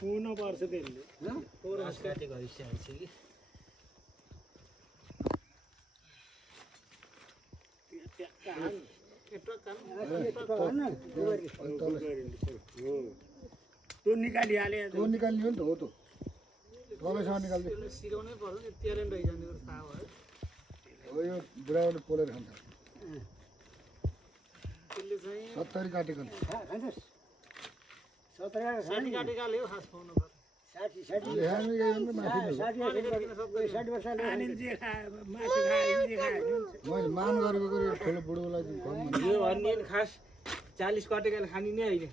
छुनु पर्छ त्यसले काटेको हिस्सा हुन्छ कि त्यो निकालिहाले त्यो निकाल्ने हो नि त हो त तलैसँग निकाल्दै सिकाउनै पर्छ नि ट्यालेन्ट भइजाने थाहा भयो हो यो बुढाहरूले पोलेर खान्छ त्यसले चाहिँ 70 काटेको नि साठी काटेकाले हो खास पाउनु पर्छ लेखानु यही हो नि माथि मैले मान गरेको गरेर ठुलो बुढोलाई चाहिँ कम भन्नु। यो भन्ने नि खास 40 कटेकाले खाने नै होइन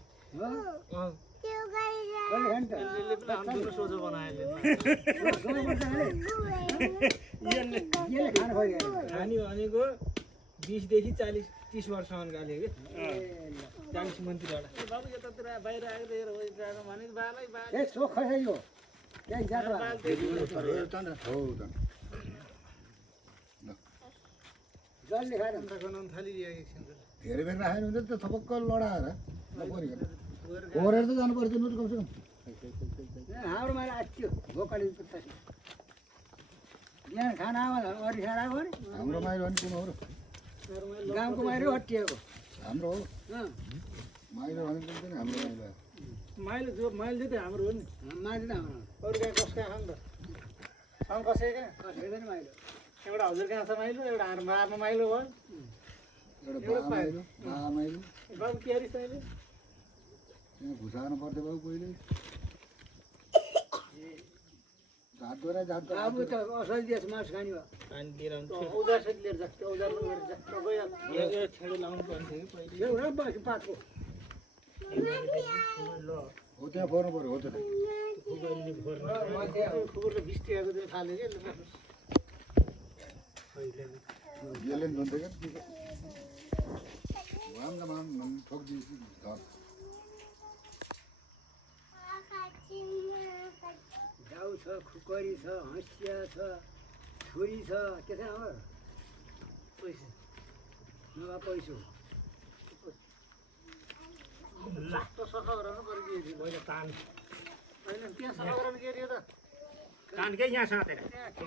त्यसले पनि हाम्रो सोझो बनायो खाने भनेको 20 देखि 40-30 वर्षसम्मकाले के 40 मन्त्रीबाट बाबु यतातिर बाहिर आएको देखेर भने बालै बाल हो त बनाउन थालिरहेको एकछिन धेरै बेर राखेन हुन्छ त थपक्क लडाएर नपरिकन कोरेर त जानु पर्छ नि कमसेकम हाम्रो माइल आथियो भोकाली यहाँ खाना अरिसार आयो भने हाम्रो माइल भने कुन हो र गाउँको माइल हटिएको हाम्रो हो माइल भने पनि हाम्रो माइल माइल जो माइल चाहिँ हाम्रो हो नि माइल त हाम्रो अरू कहाँ कसका खानु त सँग कसै क्या कसैको नि माइल एउटा हजुर कहाँ छ माइलो एउटा हाम्रो माइलो भयो एउटा बा माइल बाबु के हरिस अहिले त्यहाँ घुसार्नु पर्थ्यो बाबु पहिले झात गएर झात अब त असली देश मासु खाने भयो पानी लिएर औजार सहित लिएर जान्छ औजार लिएर जान्छ गयो छेडो लाउनु पर्ने थियो कि पहिले एउटा बस पाको हो त्यहाँ पर्नु पऱ्यो हो त कुकुर त भिस्टिएको चाहिँ थाल्यो कि यसले नि धुन्थ्यो क्या मान ठोकिदिएपछि धर घाउ छ खुकरी छ हँसिया छ छुरी छ त्यसै हो पैसा नभए पैसो त सफा गराउनु पर्यो कि मैले तान होइन त्यहाँ सफा गराउनु के अरे त कानकै यहाँ साँतेर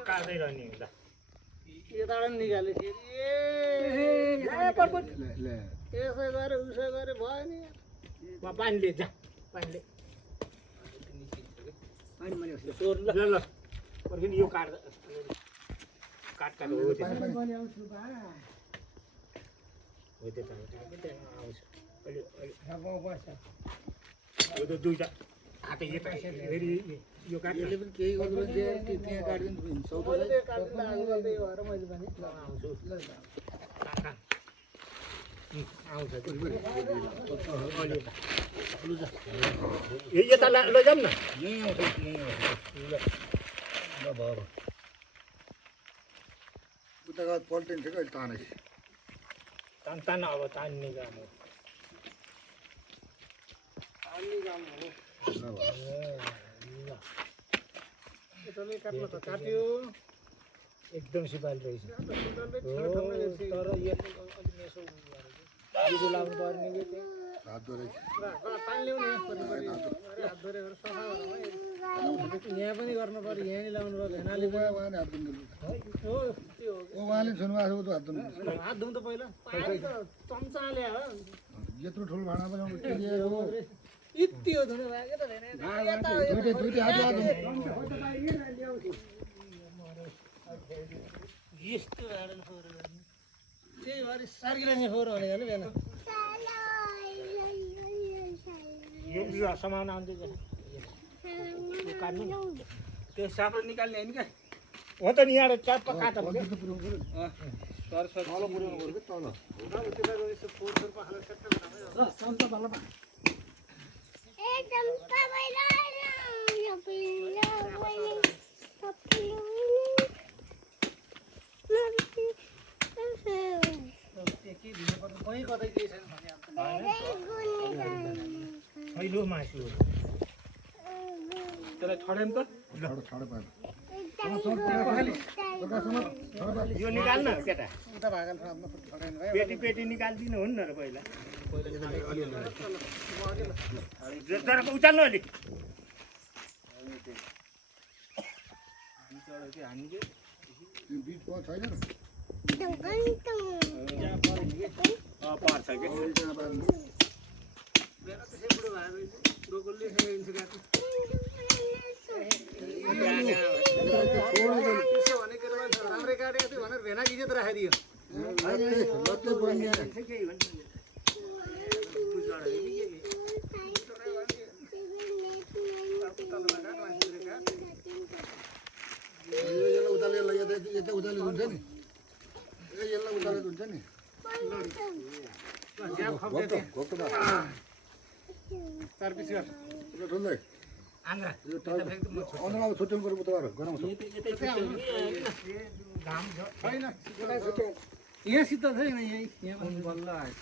काट्दै रहने हुँदा यताबाट पनि निकाल्यो फेरि ले यसो गरे उसो गरे भयो नि पानीले जा पानीले पानी मैले चोर ल ल ल पर्खिनु यो काट काट काट हो त्यो आउँछु बा हो त्यो त्यहाँ आउँछ अहिले गाउँ बस्छ हो त्यो दुईवटा हातै यता फेरि यो काट यसले पनि केही गर्नु त्यहाँ काटिदिनु सौदालाई भएर मैले भने आउँछु आउँछ यता लैजाउँ न यहीँ आउँछ ल भयो उता गएर पल्टिन्छ क्या अहिले तानै तान तान अब तान्ने काम हो यसले काट्नु त काट्यो एकदम सिपालु रहेछ तर यो भिडियो लाउनु पर्ने कि त्यहाँ हात धरेको पानी ल्याउने हात धरेर सफा यहाँ पनि गर्नु पर्यो यहाँ नि लाउनु पर्यो भेनाले उहाँले हात धुनु हो त्यो ओ उहाँले सुन्नुभएको छ हात धुनु हात धुनु त पहिला पानी त चम्चाले हो यत्रो ठुलो भाँडा पनि किनिएको यति हो धुनु भएको त दुइटै हात धुनु यस्तो भाँडा फोहोर गर्ने त्यही भएर सार्किरहेको फोहोर भनेको नि बेला यो सामान आउँदैछ यो काट्नु त्यो साप्रो निकाल्ने होइन क्या हो त नि यहाँ चाप काट तल पुऱ्याउनु पऱ्यो कि तल छैलो मासु त्यसलाई छड्याउँ त छाडो पाएर यो निकाल्न केटा उता भागल छड्याउनु पेटी पेटी निकालिदिनु हुन्न र पहिला जरा उचाल्नु अलिक बिचमा छैन र पर्छ कि राम्रै काटेको थियो भनेर भेना इज्जत राखिदियो लत्ते बनिया यसलाई उचालेर यता उचालेर हुन्छ नि यसलाई उचालेर हुन्छ नि चार पिस गर ठुलै आन्द्रा अन्नमा अब छुट्याउनु पर्यो उता गराउँछ छैन यहाँ शीतल छैन यहाँ बल्ल आयो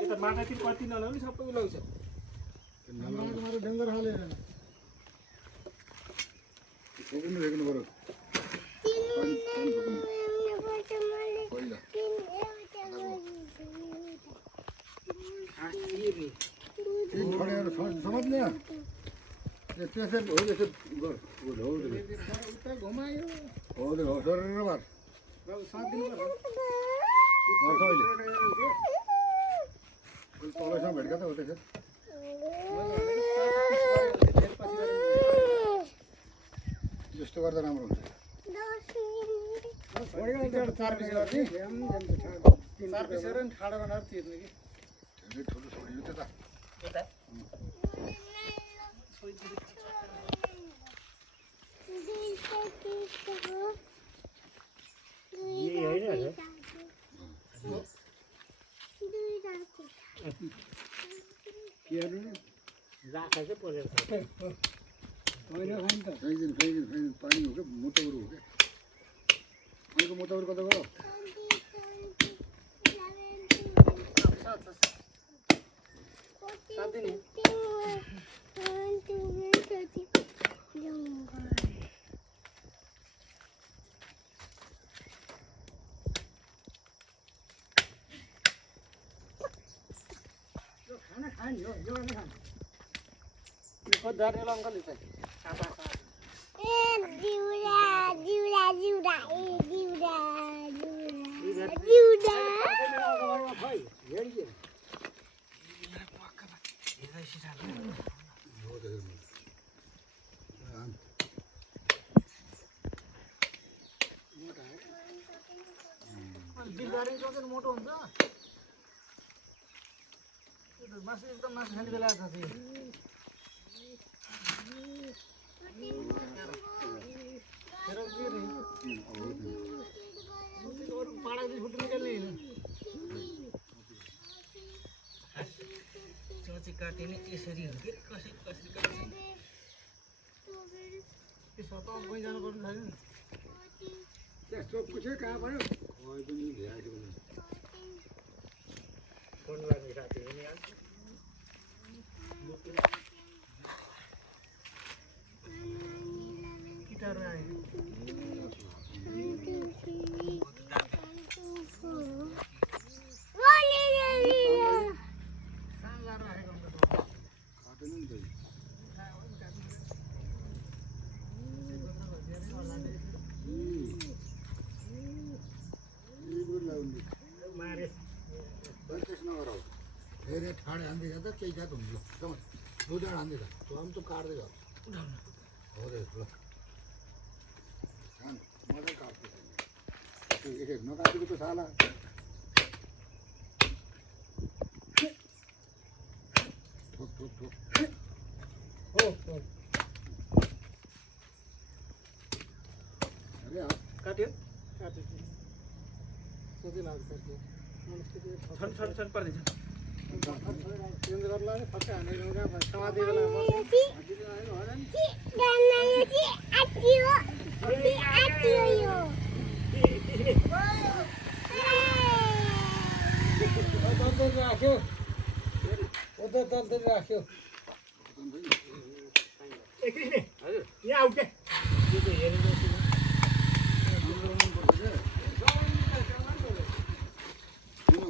यता माटातिर कति नलाउने सबै उलाउँछ डङ्गर हाले ठोक्नु फेक्नु पर्यो पहिला समझले त्यसरी हो त्यसो गर घुमायो हो सर बार तलैसँग भेट्का त हो त्यसरी यस्तो गर्दा राम्रो हुन्छ चार पिस गर्ने चार पिस गरेर ठाडो बनाएर तिर्ने कि धेरै ठुलो छोडियो त पानी हो क्या मोटाउरो हो क्या अहिलेको मोटाउरो कता गयो खाना खाने हो यो नै खाने यो दार्नेल अङ्कलले चाहिँ मोटो हुन्छ मासु एकदम मासु खाने बेला छ पाडादेखि फुट्नु निकाल्ने चौची काटिने यसरी हो कि कसरी कसरी काट्छ त्यो सता कहीँ जानु पर्ने छैन त्यस्तो पुछे कहाँ पऱ्यो कोही पनि भ्याएको फोन गर्ने साथी पनि आन्छ गिटार आयो धेरै ठाडे हान्दै जाँदा केही जात हुन्छ समझ दुधबाट हान्दै जा तो हम तो काट्दै जा हो रे ल मजा काट्दै एक एक नकाटेको त साला ठोक ठोक ठोक हो अरे काट्यो काट्यो सोधि लाग्छ काट्यो छन छन छन पर्दैछ चेन्ज गर्ला नि फक्कै हानेर एउटा समाधि बेला राख्यो उता तलतिर राख्यो कृष्ण हजुर यहाँ आऊ के